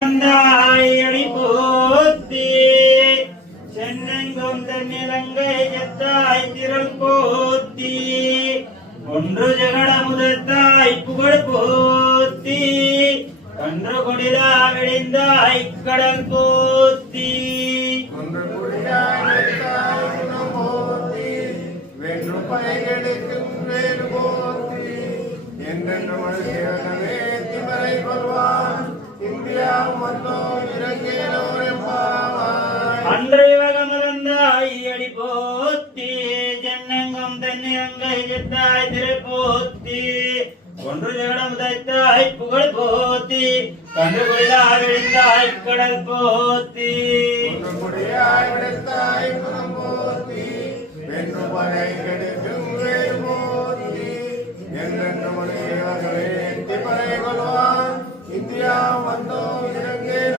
அடி போத்தி சென்னெங்கும் தென்னிலங்கை எத்தாய் திரள் போத்தி ஒன்று ஜெகட முதத்தாய் புகழ் போத்தி கன்று கொடிதா விழிந்தாய் கடல் போத்தி ஒன்று போத்தி வென்று பயகெடுக்கும் வேறு போத்தி என்றென்று மனுஷனே திமரை கொள்வான் இந்தியா மன்னோ இறங்கினோரே பாவாய் அன்றை வகமலந்தாய் அடி போத்தி ஜன்னங்கம் தென்னிலங்கை எத்தாய் திரை போத்தி ஒன்று ஜெகடம் உதைத்தாய் புகழ் போத்தி கன்று கொடிதா விழிந்தாய் கடல் போத்தி ஒன்று முடியாய் விடுத்தாய் குணம் போத்தி வென்று பயகெடுக்கும் வேறு போத்தி என்றென்று மனுஷனே திமரை கொள்வான் இந்தியா மன்னோ